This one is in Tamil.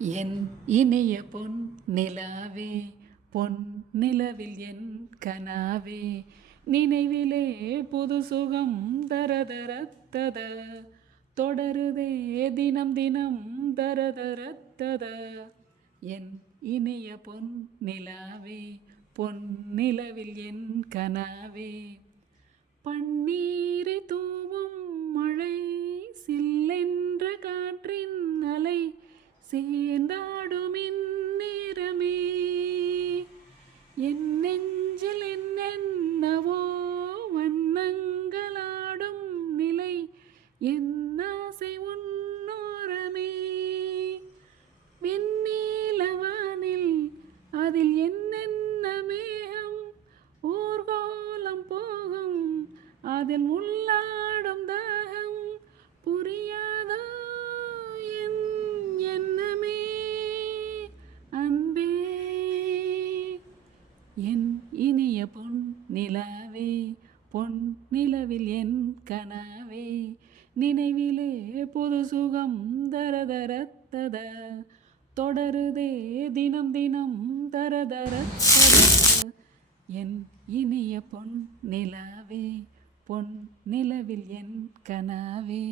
என் இனிய பொன் நிலாவே, பொன் நிலவில் என் கனாவே, நினைவிலே புது சுகம் தரதரத்தத தொடருதே தினம் தினம் தரதரத்தத. என் இனிய பொன் நிலாவே, பொன் நிலவில் என் கனாவே, பன்னீரை தூவும் மழை, சில்லென்ற காற்றின் அலை சேர்ந்தாடும் இந்நேரமே, என் நெஞ்சில் என்னென்னவோ வண்ணங்களாடும் நிலை, என் ஆசை உன்னோரமே. வெண்ணீலவானில் அதில் என்னென்ன மேகம், ஊர்கோலம் போகும் அதில் உள்ளாடும் தாகம், புரியாதோ என் எண்ணமே அன்பே. என் இனிய பொன் நிலாவே, பொன் நிலவில் என் கனாவே, நினைவிலே புது சுகம் தரதரத்தத தொடருதே தினம் தினம் தரதரத்தத. என் இனிய பொன் நிலாவே, பொன் நிலவில் என் கனாவே.